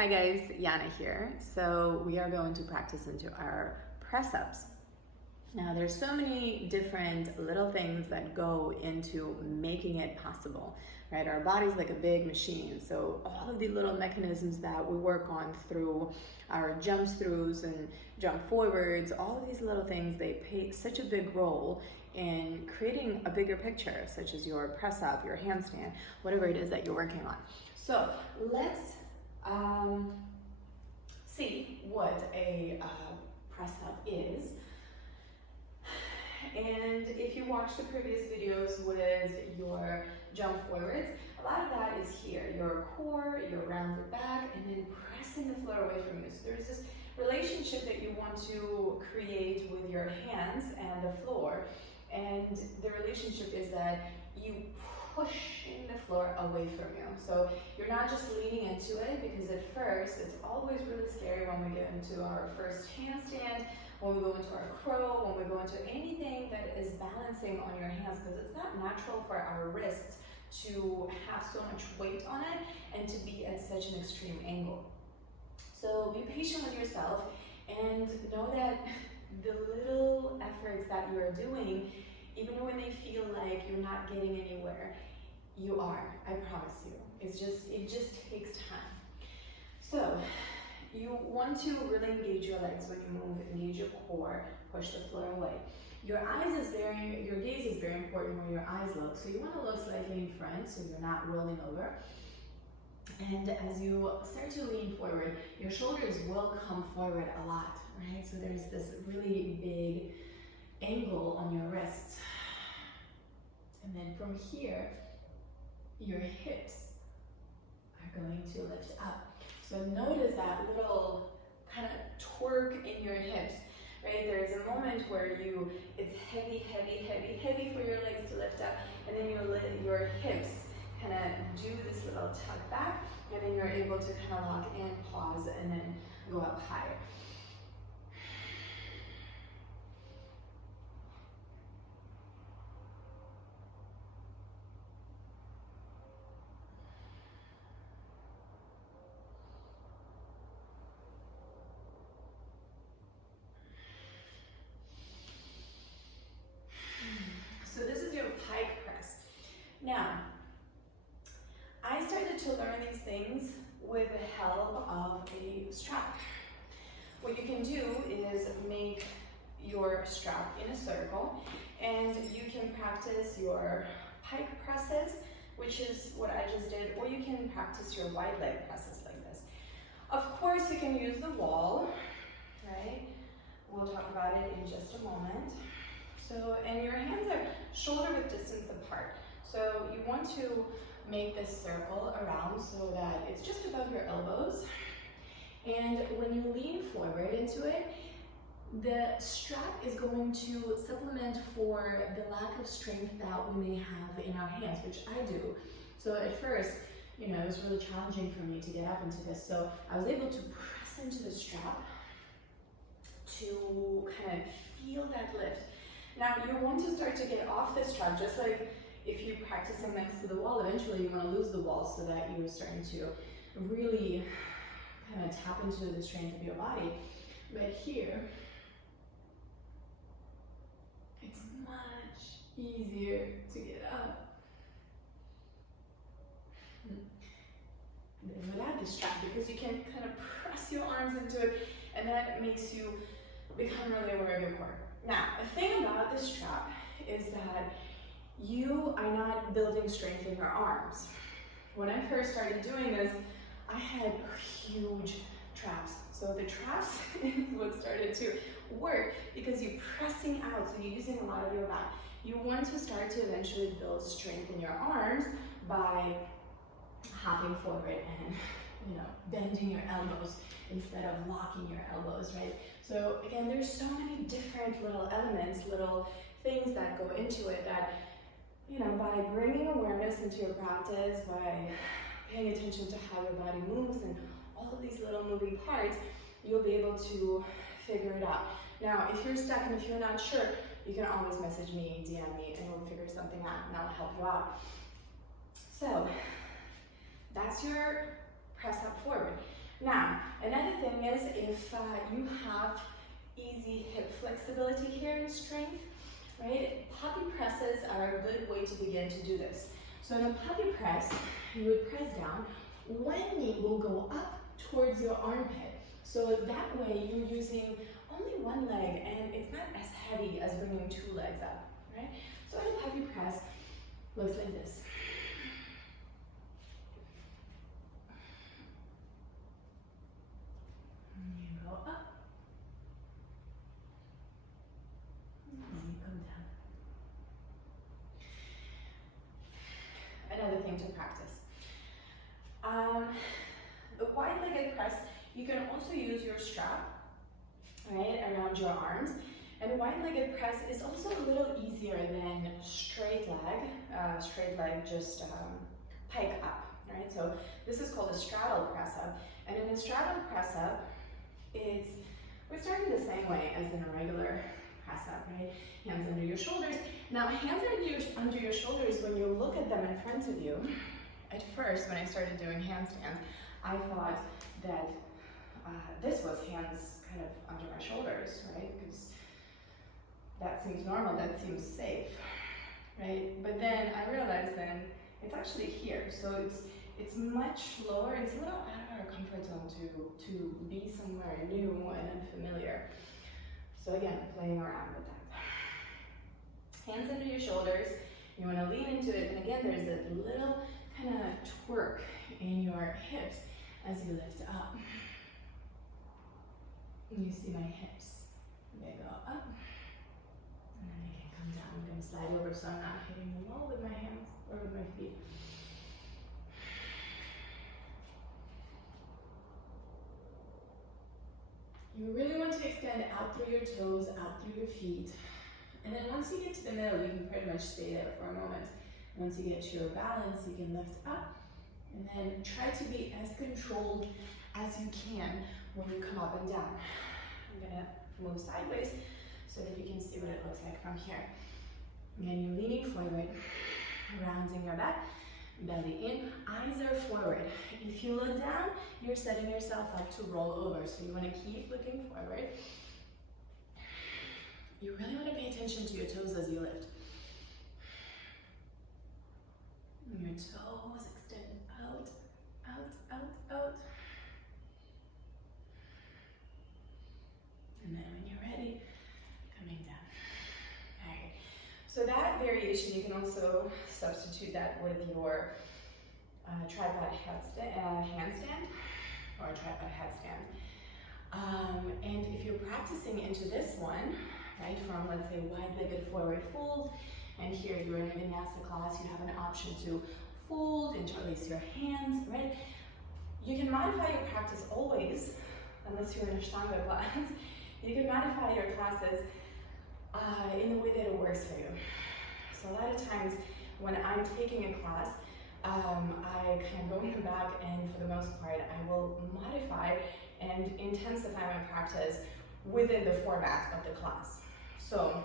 Hi guys, Yana here. So we are going to practice into our press-ups. Now there's so many different little things that go into making it possible, right? Our body's like a big machine. So all of the little mechanisms that we work on through our jumps throughs and jump forwards, all of these little things, they play such a big role in creating a bigger picture, such as your press up, your handstand, whatever it is that you're working on. So let's see what a press up is. And if you watch the previous videos with your jump forwards, a lot of that is here, your core, your rounded back, and then pressing the floor away from you. So there's this relationship that you want to create with your hands and the floor. And the relationship is that you pushing the floor away from you. So you're not just leaning into it, because at first it's always really scary when we get into our first handstand, when we go into our crow, when we go into anything that is balancing on your hands, because it's not natural for our wrists to have so much weight on it and to be at such an extreme angle. So be patient with yourself and know that the little efforts that you're doing, even when they feel like you're not getting anywhere, you are, I promise you. It just takes time. So you want to really engage your legs when you move, engage your core, push the floor away. Your gaze is very important where your eyes look. So you want to look slightly in front so you're not rolling over. And as you start to lean forward, your shoulders will come forward a lot, right? So there's this really big angle on your wrist. And then from here, your hips are going to lift up. So notice that little kind of torque in your hips, right? There's a moment where it's heavy, heavy, heavy, heavy for your legs to lift up, and then your hips kind of do this little tuck back, and then you're able to kind of lock in, pause, and then go up higher. So this is your pike press. Now, I started to learn these things with the help of a strap. What you can do is make your strap in a circle, and you can practice your pike presses, which is what I just did, or you can practice your wide leg presses like this. Of course, you can use the wall, right? We'll talk about it in just a moment. So, and your hands are shoulder width distance apart. So you want to make this circle around so that it's just above your elbows. And when you lean forward into it, the strap is going to supplement for the lack of strength that we may have in our hands, which I do. So at first, it was really challenging for me to get up into this. So I was able to press into the strap to kind of feel that lift. Now you want to start to get off the strap, just like if you're practicing next to the wall, eventually you want to lose the wall so that you're starting to really kind of tap into the strength of your body. But here, it's much easier to get up than without the strap, because you can kind of press your arms into it, and that makes you become really aware of your core. Now, the thing about this strap is that you are not building strength in your arms. When I first started doing this, I had huge traps. So the traps is what started to work, because you're pressing out, so you're using a lot of your back. You want to start to eventually build strength in your arms by hopping forward and bending your elbows instead of locking your elbows, right? So again, there's so many different little elements, little things that go into it that, by bringing awareness into your practice, by paying attention to how your body moves and all of these little moving parts, you'll be able to figure it out. Now, if you're stuck and if you're not sure, you can always message me, DM me, and we'll figure something out and I'll help you out. So that's your press up forward. Now, thing is, if you have easy hip flexibility here and strength, right, puppy presses are a good way to begin to do this. So in a puppy press, you would press down. One knee will go up towards your armpit. So that way you're using only one leg and it's not as heavy as bringing two legs up, right? So in a puppy press, looks like this. And you go up. And you come down. Another thing to practice. The wide-legged press, you can also use your strap, right, around your arms. And wide-legged press is also a little easier than straight leg, just pike up, right? So this is called a straddle press up. And in a straddle press up, we're starting the same way as in a regular press up, right? Hands under your shoulders. Now, hands under your shoulders, when you look at them in front of you, at first, when I started doing handstands, I thought that this was hands kind of under my shoulders, right? Because that seems normal, that seems safe, right? But then I realized then it's actually here. So it's much lower. It's a little out of our comfort zone to be somewhere new and unfamiliar. So again, playing around with that. Hands under your shoulders. You want to lean into it. And again, there's a little kind of twerk in your hips as you lift up. And you see my hips. They go up. And then they can come down. I'm going to slide over so I'm not hitting the wall with my hands or with my feet. You really want to extend out through your toes, out through your feet. And then once you get to the middle, you can pretty much stay there for a moment. Once you get to your balance, you can lift up. And then try to be as controlled as you can when you come up and down. I'm going to move sideways so that you can see what it looks like from here. Again, you're leaning forward, rounding your back, belly in, eyes are forward. If you look down, you're setting yourself up to roll over. So you want to keep looking forward. You really want to pay attention to your toes as you lift. And your toes extend out, out, out, out. And then when you're ready, coming down. All right. So that variation, you can also substitute that with your tripod handstand or tripod headstand. And if you're practicing into this one, right, from let's say wide-legged forward fold, and here you're in a vinyasa class, you have an option to fold, interlace your hands, right? You can modify your practice always, unless you're in a Ashtanga class. You can modify your classes in the way that it works for you. So a lot of times when I'm taking a class, I kind of go in the back, and for the most part, I will modify and intensify my practice within the format of the class. So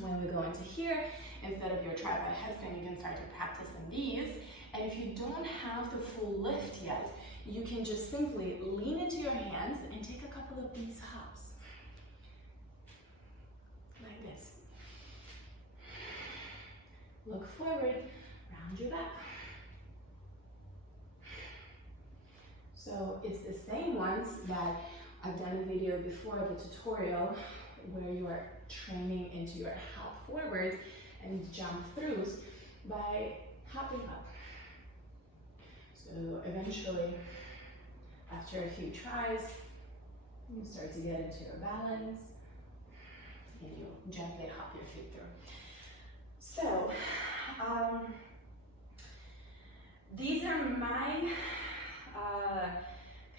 when we go into here, instead of your tripod headstand, you can start to practice in these. And if you don't have the full lift yet, you can just simply lean into your hands and take a couple of these hops. Like this. Look forward, round your back. So it's the same ones that I've done a video before, the tutorial, where you are training into your hop forwards and jump throughs by hopping up. So eventually, after a few tries, you start to get into your balance and you gently hop your feet through. So, these are my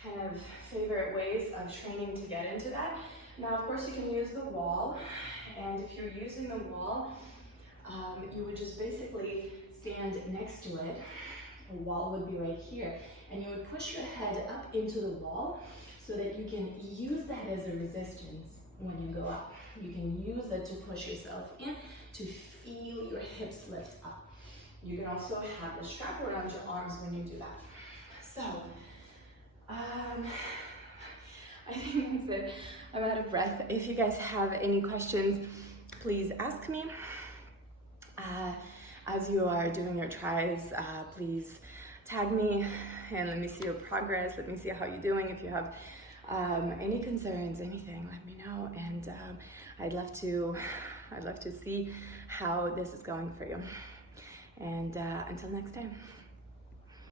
kind of favorite ways of training to get into that. Now, of course, you can use the wall, and if you're using the wall, you would just basically stand next to it. The wall would be right here, and you would push your head up into the wall so that you can use that as a resistance when you go up. You can use it to push yourself in, to feel your hips lift up. You can also have the strap around your arms when you do that. So, I said I'm out of breath. If you guys have any questions, please ask me. As you are doing your tries, please tag me and let me see your progress. Let me see how you're doing. If you have any concerns, anything, let me know. And I'd love to see how this is going for you. And until next time.